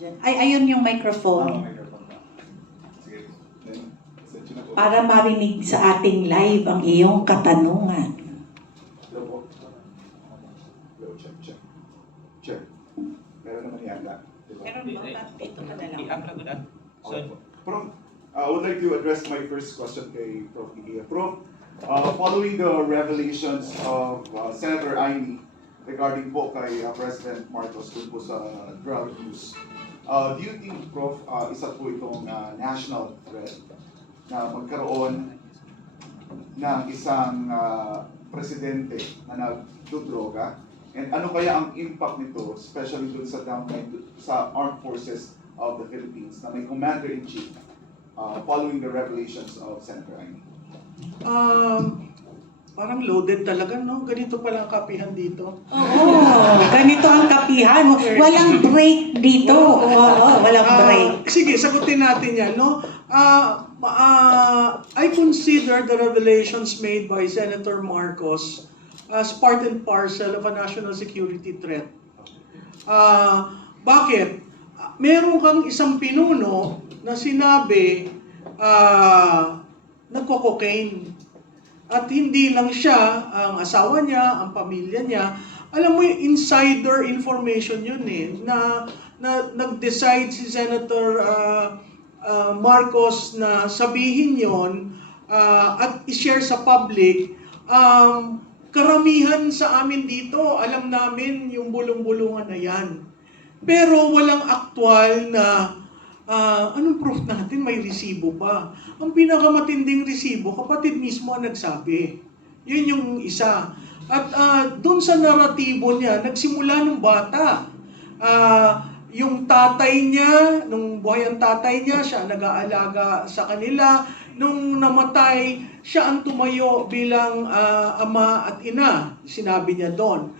Ay, ayun yung microphone. Microphone pa. Sige. Then, sensyo na po. Para marinig sa ating live ang iyong katanungan. Hello po. Hello, check. Check. Meron naman yata. Diba? Meron ba? Dito ka na lang. I-upload ko na. So, Prof, I would like to address my first question kay Prof. Igia. Prof, following the revelations of Senator Aimee regarding po kay President Marcos dun po sa drug use, do you think, Prof, isa po itong national threat na magkaroon ng isang presidente na nagdodroga? And ano kaya ang impact nito, especially dun sa downline sa armed forces of the Philippines na may commander-in-chief following the revelations of Senator Aimee? Parang loaded talaga, no? Ganito pala ang kapihan dito. Oo, ganito ang kapihan. Walang break dito. Oo, walang break. Sige, sagutin natin yan, no? I consider the revelations made by Senator Marcos as part and parcel of a national security threat. Bakit? Meron kang isang pinuno na sinabi nagko-cocaine. At hindi lang siya, ang asawa niya, ang pamilya niya. Alam mo yung insider information yun na nag-decide si Senator Marcos na sabihin yon at i-share sa public. Karamihan sa amin dito, alam namin yung bulong-bulungan na yan. Pero walang aktual na anong proof natin? May resibo pa. Ang pinakamatinding resibo, kapatid mismo ang nagsabi. Yun yung isa. At doon sa naratibo niya, nagsimula ng bata. Yung tatay niya, nung buhay ang tatay niya, siya nag-aalaga sa kanila. Nung namatay, siya ang tumayo bilang ama at ina. Sinabi niya doon.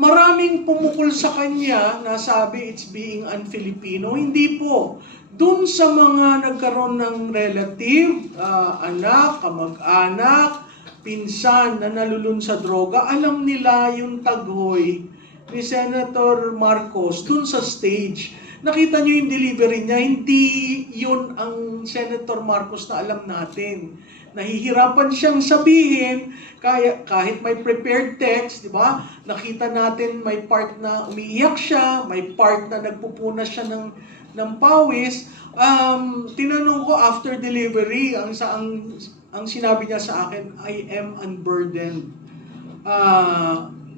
Maraming pumukol sa kanya na sabi it's being un-Filipino. Hindi po. Doon sa mga nagkaroon ng relative, anak, kamag-anak, pinsan na nalulun sa droga, alam nila yung taghoy ni Senator Marcos doon sa stage. Nakita nyo yung delivery niya, hindi yun ang Senator Marcos na alam natin. Nahihirapan siyang sabihin, kahit may prepared text, di ba? Nakita natin may part na umiiyak siya, may part na nagpupunas siya ng pawis. Tinanong ko after delivery, ang sinabi niya sa akin, I am unburdened.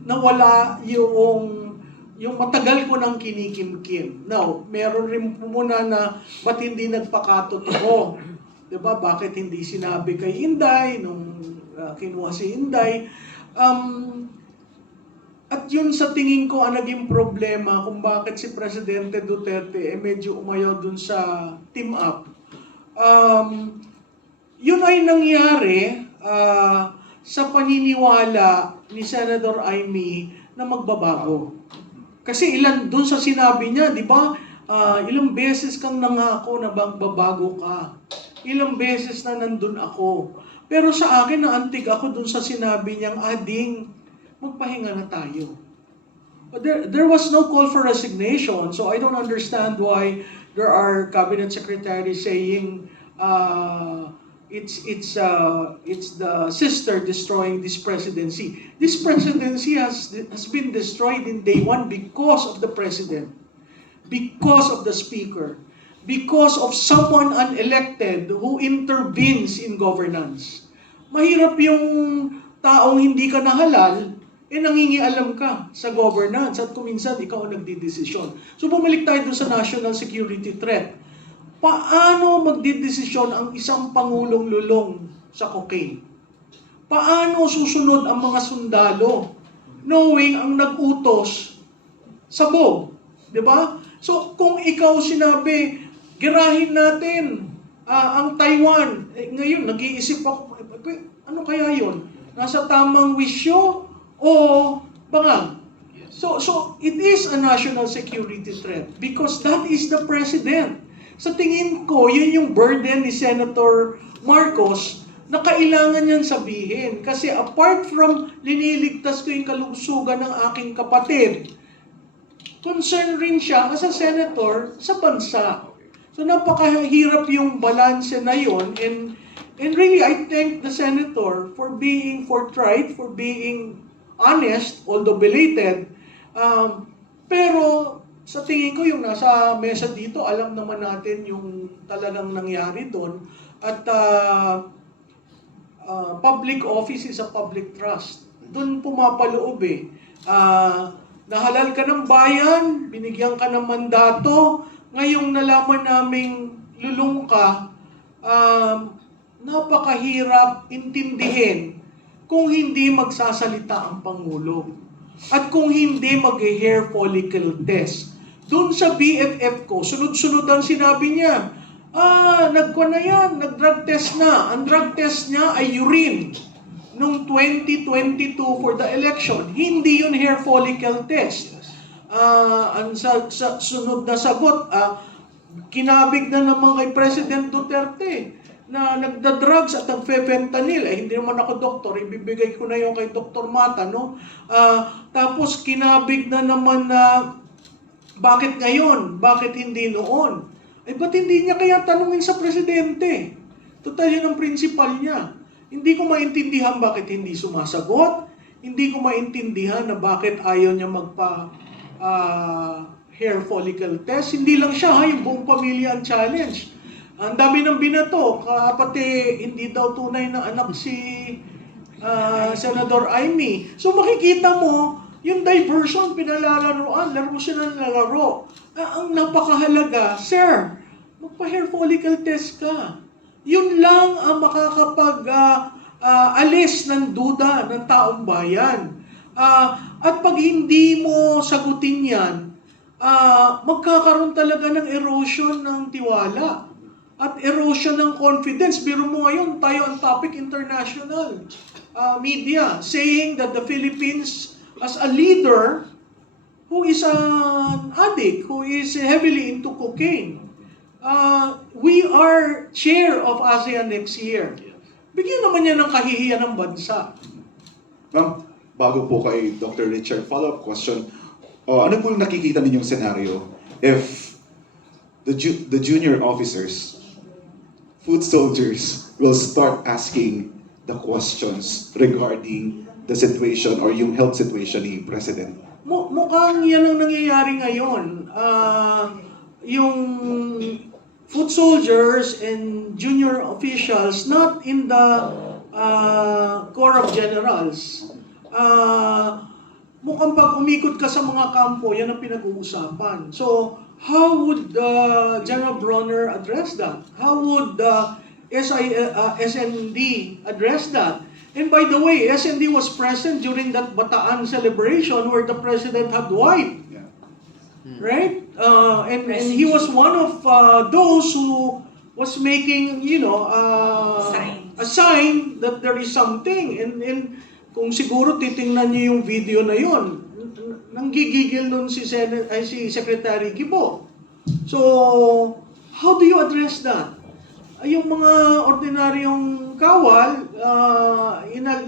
Nawala yung matagal ko nang kinikimkim. Now, meron rin po muna na ba't hindi nagpakatotoo? Diba? Bakit hindi sinabi kay Inday nung kinuha si Inday? At yun sa tingin ko ang naging problema kung bakit si Presidente Duterte medyo umayaw dun sa team up. Yun ay nangyari sa paniniwala ni Senator Aimee na magbabago. Kasi ilan dun sa sinabi niya, di ba? Ilang beses kang nangako na magbabago ka. Ilang beses na nandun ako. Pero sa akin, naantig ako dun sa sinabi niyang, Ading, magpahinga na tayo. But there was no call for resignation, so I don't understand why there are cabinet secretaries saying it's the sister destroying this presidency. This presidency has been destroyed in day one because of the president, because of the speaker, because of someone unelected who intervenes in governance. Mahirap yung taong hindi ka nahalal, nangingialam ka sa governance at kuminsan ikaw ang nagdidesisyon. So bumalik tayo dun sa national security threat. Paano magdidesisyon ang isang pangulong lulong sa cocaine? Paano susunod ang mga sundalo knowing ang nag-utos sabog? Diba? So kung ikaw sinabi, girahin natin ang Taiwan. Ngayon, nag-iisip ako, ano kaya yun? Nasa tamang wisyo o bangang? So it is a national security threat because that is the president. Sa tingin ko, yun yung burden ni Senator Marcos na kailangan niyang sabihin. Kasi apart from liniligtas ko yung kalusugan ng aking kapatid, concern rin siya as a senator sa bansa. So napakahirap yung balanse na yon, and really I thank the senator for being forthright, for being honest, although belated. Pero sa tingin ko yung nasa mesa dito, alam naman natin yung talagang nangyari doon. At public office is a public trust. Doon pumapaloob eh. Nahalal ka ng bayan, binigyan ka ng mandato, ngayong nalaman naming lulong ka, napakahirap intindihin kung hindi magsasalita ang Pangulo. At kung hindi mag-hair follicle test. Doon sa BFF ko, sunod-sunod ang sinabi niya, nag-drug test na. Ang drug test niya ay urine noong 2022 for the election. Hindi yun hair follicle test. Ang sunod na sagot, kinabig na naman kay President Duterte na nagda-drugs at nagfe-fentanyl. Hindi naman ako doktor, ibibigay ko na yung kay Dr. Mata, no? Tapos kinabig na naman na bakit ngayon? Bakit hindi noon? Ba't hindi niya kaya tanungin sa presidente? Total yun ang principal niya. Hindi ko maintindihan bakit hindi sumasagot. Hindi ko maintindihan na bakit ayaw niya hair follicle test. Hindi lang siya, yung buong pamilya ang challenge. Ang dami ng binato, pati hindi daw tunay na anak si Senador Amy. So makikita mo, yung diversion, pinalalaroan, laro siya ng lalaro. Ang napakahalaga, sir, magpa-hair follicle test ka. Yun lang ang makakapag-alis ng duda ng taong bayan. At pag hindi mo sagutin yan, magkakaroon talaga ng erosion ng tiwala at erosion ng confidence. Biro mo ngayon, tayo ang topic international media saying that the Philippines as a leader who is an addict, who is heavily into cocaine. We are chair of ASEAN next year. Bigyan naman niya ng kahihiyan ng bansa. Ma'am, bago po kay Dr. Richard, follow-up question. Ano po yung nakikita ninyong scenario if the junior officers, foot soldiers, will start asking the questions regarding the situation or yung health situation ni President? Mukhang yan ang nangyayari ngayon. Yung foot soldiers and junior officials, not in the Corps of Generals, mukhang pag umikot ka sa mga kampo, yan ang pinag-uusapan. So, how would General Bronner address that? How would SND address that? And by the way, SND was present during that Bataan celebration where the President had white. Yeah. Right? And he was one of those who was making, a sign that there is something. And kung siguro titingnan niyo yung video na yon, nanggigigil nun si Secretary Gibo. So, how do you address that? Yung mga ordinaryong kawal,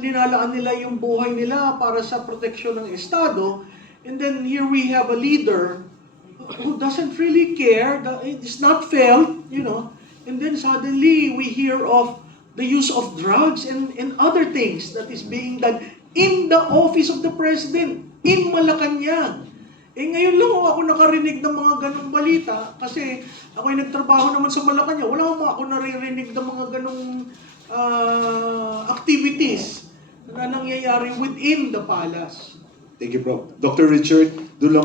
linalaan nila yung buhay nila para sa proteksyon ng Estado. And then here we have a leader who doesn't really care, that it's not felt, and then suddenly we hear of the use of drugs and other things that is being done in the office of the President, in Malacanang. Ngayon lang ako nakarinig ng mga ganong balita kasi ako'y nagtrabaho naman sa Malacanang. Wala naman ako naririnig ng mga ganong activities na nangyayari within the palace. Thank you, Prof. Dr. Richard, doon lang